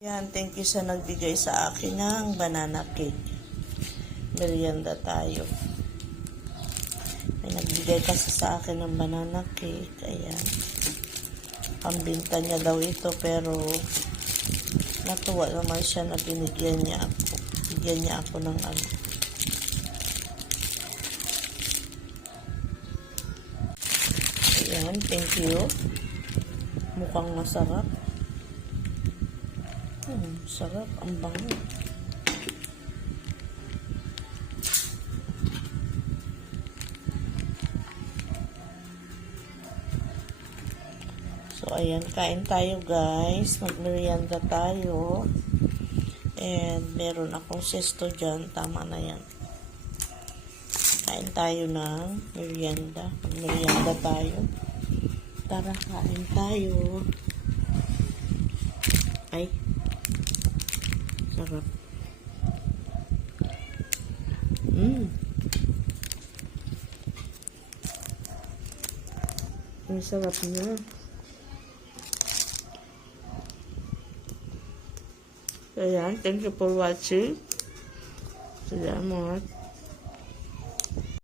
Yan, thank you sa nagbigay sa akin ng banana cake. Merienda tayo. May nagbigay kasi sa akin ng banana cake. Ayan. Pambinta niya daw ito pero natuwa naman siya na binigyan niya ako. Bigyan niya ako ng ano. Ayan, thank you. Mukhang masarap. Sarap. Ang bango. So, ayan. Kain tayo, guys. Magmerienda tayo. And, meron akong sesto dyan. Tama na yan. Kain tayo ng merienda. Magmerienda tayo. Tara, kain tayo. Ay. Sarap. Ang sarap na. Ayan, thank you for watching. Salamat.